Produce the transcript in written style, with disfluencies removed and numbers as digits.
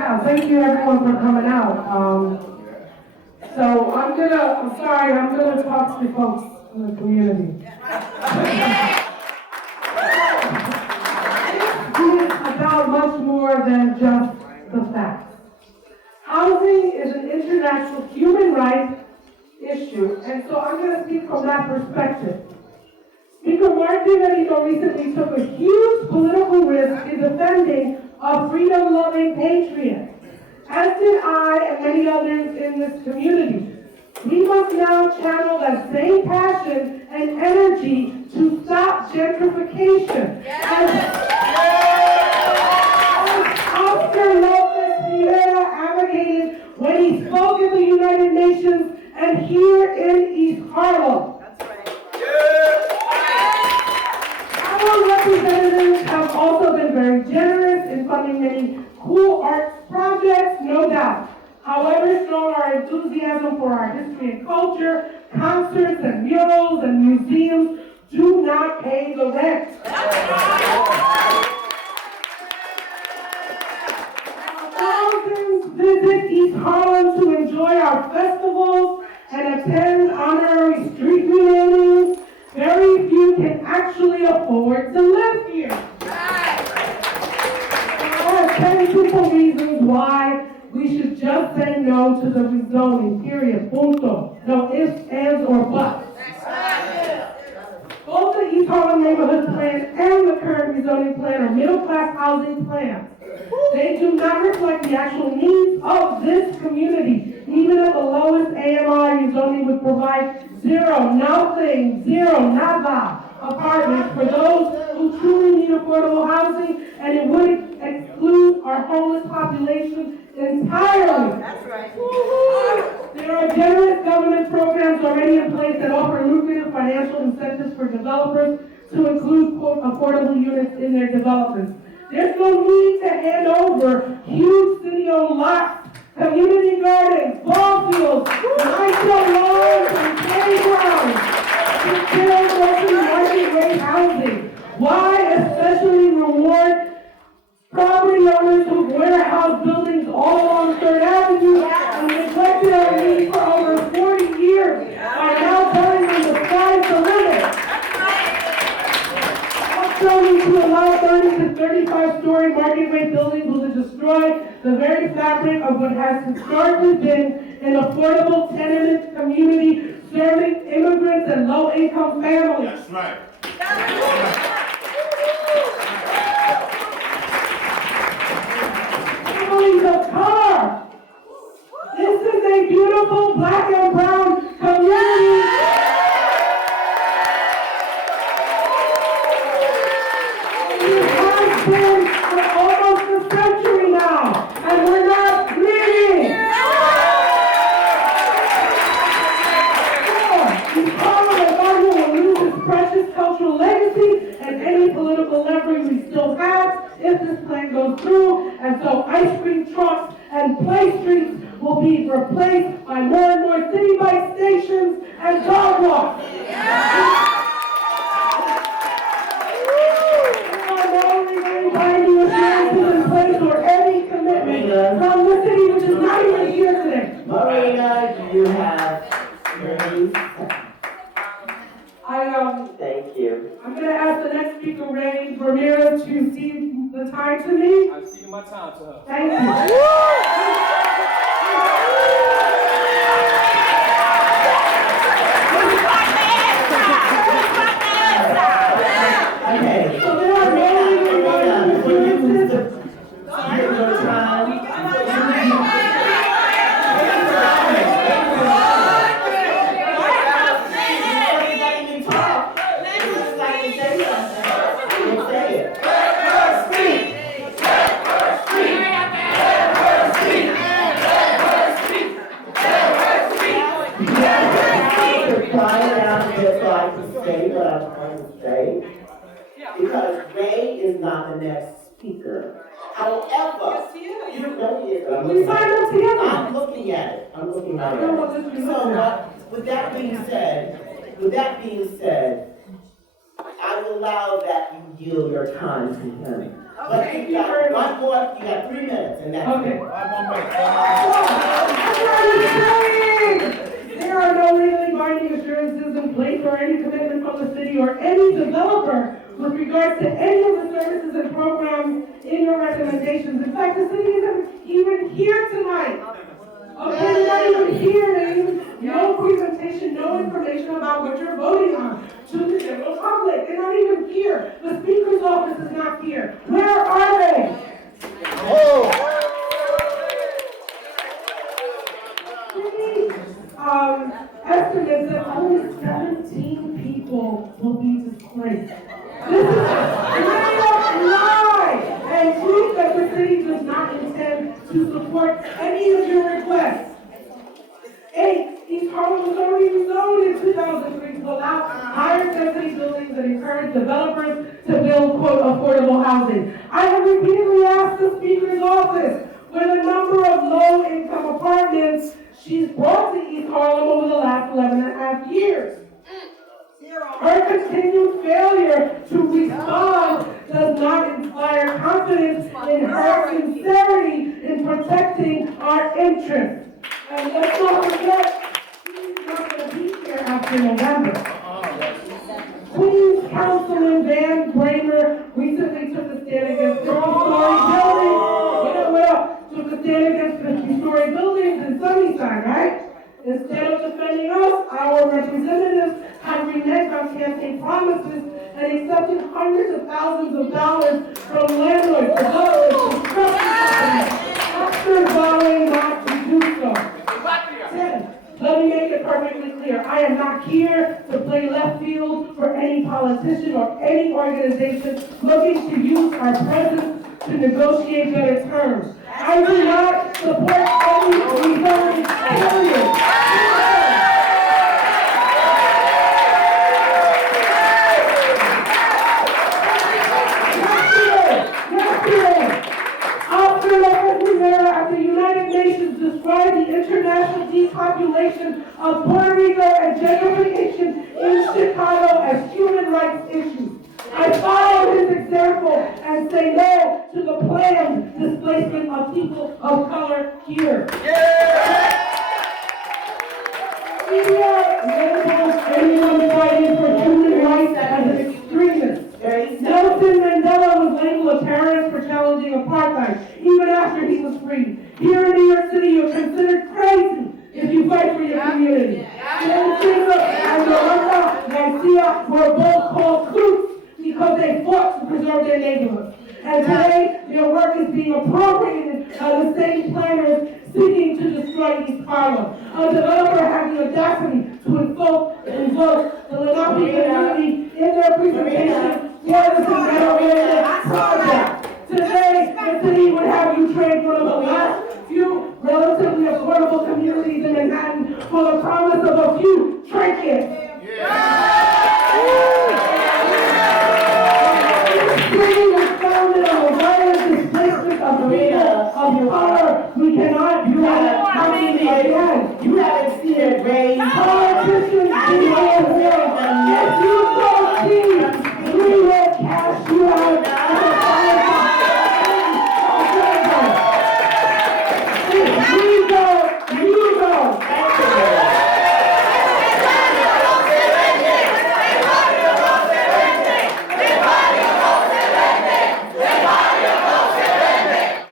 Yeah, thank you everyone for coming out. So I'm gonna talk to folks in the community. This is about much more than just the facts. Housing is an international human rights issue, and so I'm going to speak from that perspective. Speaker Marina Ortiz recently took a huge political risk in defending a freedom-loving patriot, as did I and many others in this community. We must now channel that same passion and energy to stop gentrification. As Oscar advocated when he spoke at the United Nations and here in East Harlem. That's right. Our representatives have also been very generous in funding many cool arts projects, no doubt. However strong our enthusiasm for our history and culture, concerts and murals and museums do not pay the rent. Thousands visit East Harlem to enjoy our festivals and attend honorary street renamings. Very few can actually afford to live here. There are 10 simple reasons why we should just say no to the rezoning, period, punto. No ifs, ands, or buts. Both the East Harlem Neighborhood Plan and the current rezoning plan are middle-class housing plans. They do not reflect the actual needs of this community. Even at the lowest AMI, rezoning would provide nada apartments for those who truly need affordable housing, and it would exclude our homeless population entirely. That's right. There are generous government programs already in place that offer lucrative financial incentives for developers to include, quote, affordable units in their developments. There's no need to hand over huge city-owned lots, community gardens, ball fields, micro lawns, and playgrounds to build mostly market rate housing. Why especially reward property owners who warehouse buildings all along 3rd Avenue and neglected our needs for over 40 years by now telling them the sky's the limit? Upzoning to allow 30 to 35-story market rate buildings will destroy the very fabric of what has historically been an affordable tenement community serving immigrants and low-income families. That's right. Families of color. This is a beautiful black and brown community. It has been for almost a century now, and we're not leaving. East Harlem El Barrio will lose its precious cultural legacy and any political leverage we still have if this plan goes through, and so ice cream trucks and play streets will be replaced by more and more city bike stations and dog walks. Binding assurances in place or any commitment from the city, which is not even here today. Marina, you have your piece. Thank you. I'm going to ask the next speaker, Ray Ramirez, to cede the time to me. I'm ceding my time to her. Thank you. Okay. So there are many assurances. Your time. Because Ray is not the next speaker. However, you know he is. We signed up together. I'm looking at it. So with that being said, I will allow that you yield your time to him. But Thank you you very much. got one more, you got 3 minutes, and that's Okay. it. There are no legally binding assurances in place or any commitment from the city or any developer with regards to any of the services and programs in your recommendations. In fact, the city isn't even here tonight. Okay, they're not even here. There's even no presentation, no information about what you're voting on to the general public. They're not even here. The speaker's office is not here. Where are they? Estimates that only 17 people will be displaced. This is a lie and proof that the city does not intend to support any of your requests. 8. East Harlem was already rezoned in 2003 to allow higher density buildings and encourage developers to build, quote, affordable housing. I have repeatedly asked the Speaker's office for the number of low-income apartments she's brought to East Harlem over the last 11 and a half years. Her continued failure to respond does not inspire confidence in her sincerity in protecting our interests. And let's not forget, she's not going to be here after November. Queens Councilman Van Bramer recently took a stand against 50-story buildings. Took a stand against 50-story buildings in Sunnyside, right? Instead of defending us, our representatives have reneged on campaign promises and accepted hundreds of thousands of dollars from landlords, developers, construction companies, after vowing not to do so. 10. Let me make it perfectly clear. I am not here to play left field for any politician or any organization looking to use our presence to negotiate better terms. I do not support any rezoning, period. At the United Nations described the international depopulation of Puerto Rico and gentrification in Chicago as human rights issues. I follow his example and say no to the planned displacement of people of color here. Media labels anyone fighting for human rights as an extremist. Nelson Mandela was labeled a terrorist for challenging apartheid, even after he was freed. Here in New York City, you're considered crazy if you fight for your community. Cesar and Yolanda Garcia were both called coots because they fought to preserve their neighborhoods. And today, their work is being appropriated by the same planners seeking to destroy East Harlem. A developer had the audacity to invoke the Lenape community in their presentation for the Center of El Barrio project. Today, the city would have you trade one of the last few relatively affordable communities in Manhattan for the promise of a few trinkets. This city was founded on the violent displacement of the people of